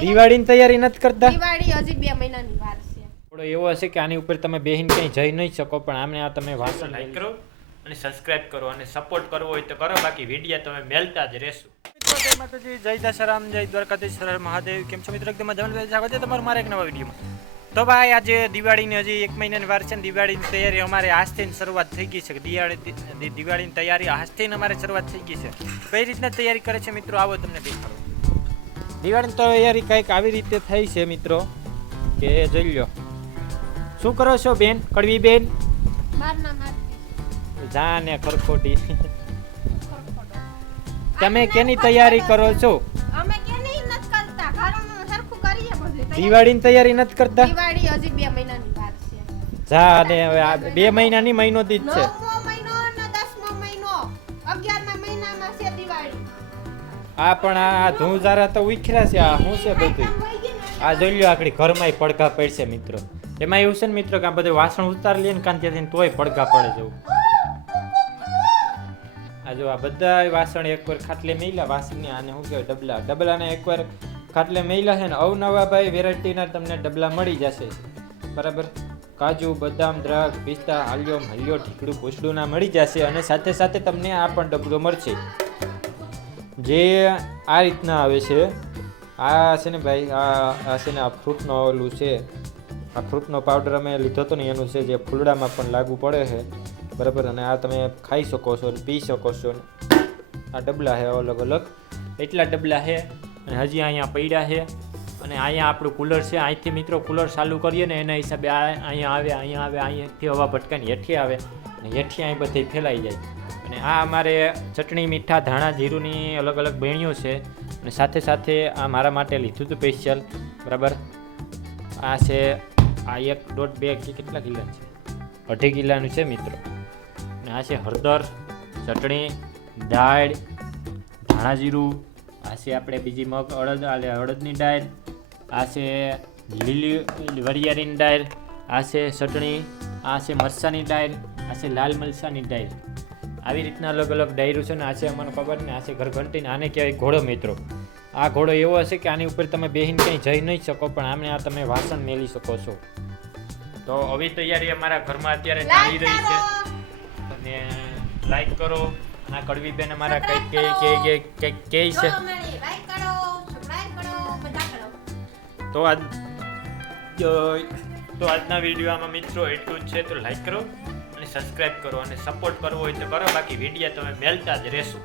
દિવાળીની તૈયારી નથી કરતા? દિવાળી હજી 2 મહિનાની વાર છે. થોડો એવો હશે કે આની ઉપર તમે બેહીને કંઈ જઈ નહીં શકો, પણ આમને આ તમે વાસણ લાઈક કરો અને સબસ્ક્રાઇબ કરો અને સપોર્ટ કરવો હોય તો કરો, બાકી વિડીયો તમે મેલતા જ રહેશું. મિત્રો જય માતાજી, જય દશરામ, જય દ્વારકાધીશ, હર હર મહાદેવ. કેમ છો મિત્રો? એકદમ મજામાં. સ્વાગત છે તમારું મારા એક નવા વિડીયોમાં. તો ભાઈ આજે દિવાળીની હજી 1 મહિનાની વાર છે ને દિવાળીની તૈયારી અમારે આજથી શરૂઆત થઈ ગઈ છે. દિવાળીની તૈયારી આજથી અમારે શરૂઆત થઈ ગઈ છે. કઈ રીતના તૈયારી કરે છે મિત્રો, આવો તમને દેખાડો. દિવાળીની તૈયારી કંઈક આવી રીતે થઈ છે મિત્રો કે જોઈ લો. શું કરો છો બેન, કડવી બેન? મારના મારતી જાને ખરખોટી. તમે કેની તૈયારી કરો છો? અમે કેની નથી કરતા, ઘરનું સરખું કરીએ બધું. દિવાળીની તૈયારી નથી કરતા? દિવાળી હજી 2 મહિનાની વાર છે. જા ને હવે આ 2 મહિનાની મહિનો દી જ છે. 9મો મહિનો અને 10મો મહિનો, 11મા મહિનામાં છે દિવાળી. આ પણ આ ધૂળઝારા તો ઉખર્યા છે. આ શું છે બધું? આ જોઈ લો આકડી ઘરમાં પડઘા પડશે મિત્રો. એમાં એવું છે ને મિત્રો કે આ બધું વાસણ ઉતારી લે ને કાંતિયાથી તોય પડઘા પડે જવું. આ જો આ બધા વાસણ એકવાર ખાટલે મેલ્યા, વાસણની આને શું કહેવાય ડબલાને એકવાર ખાટલે મેલ્યા છે ને અવનવા ભાઈ વેરાયટીના તમને ડબલા મળી જશે બરાબર. કાજુ, બદામ, દ્રાક્ષ, પિસ્તા, આલ્યો, હલ્યો, ઢીકડું, પૂછડું ના મળી જશે અને સાથે સાથે તમને આ પણ ડબલો મળશે જે આ રીતના આવે છે. આ છે ને ભાઈ આ છે ને આ ફ્રૂટનો ઓલું છે. આ ફ્રૂટનો પાવડર અમે લીધો હતો ને એનું છે, જે ફૂલડામાં પણ લાગુ પડે છે બરાબર. અને આ તમે ખાઈ શકો છો ને પી શકો છો. આ ડબલા છે અલગ અલગ, એટલા ડબલા છે. અને હજી અહીંયા પડ્યા છે. અને અહીંયા આપણું કુલર છે. અહીંથી મિત્રો કુલર ચાલુ કરીએ ને એના હિસાબે આ અહીંયા આવે અહીંયાથી હવા ભટકાની હેઠી આવે અને હેઠી અહીં બધી ફેલાઈ જાય. અને આ અમારે ચટણી, મીઠા, ધાણા, જીરુંની અલગ અલગ બેણીઓ છે. અને સાથે સાથે આ મારા માટે લીધું હતું સ્પેશિયલ બરાબર. આ છે આ 1.5 કેટલા કિલોનું છે? 2.5 કિલોનું છે મિત્રો. અને આ છે હળદર, ચટણી, દાળ, ધાણા જીરું. આ છે આપણે બીજી મગ અડદની દાળ. આ છે લીલી વરિયાળીની દાળ. આ છે ચટણી. આ છે મરચાંની દાળ. આ છે લાલ મરચાંની દાળ. આવી રીતના અલગ અલગ ડાયરું છે ને. આ છે અમને ખબર ને. આ છે ઘરઘંટી ને. આને કહેવાય ઘોડો મિત્રો. આ ઘોડો એવો હશે કે આની ઉપર તમે બેહીને કંઈ જઈ નહીં શકો, પણ આમને આ તમે વાસણ મેલી શકો છો. તો આવી તૈયારી અમારા ઘરમાં અત્યારે ચાલી રહી છે. અને લાઈક કરો. આ કડવી બેન અમારા કંઈક કે છે તો આજના વિડીયોમાં મિત્રો એટલું જ છે. તો લાઈક કરો અને સબસ્ક્રાઇબ કરો અને સપોર્ટ કરવો હોય તો કરો, બાકી વિડીયો તમે મેલતા જ રહેશું.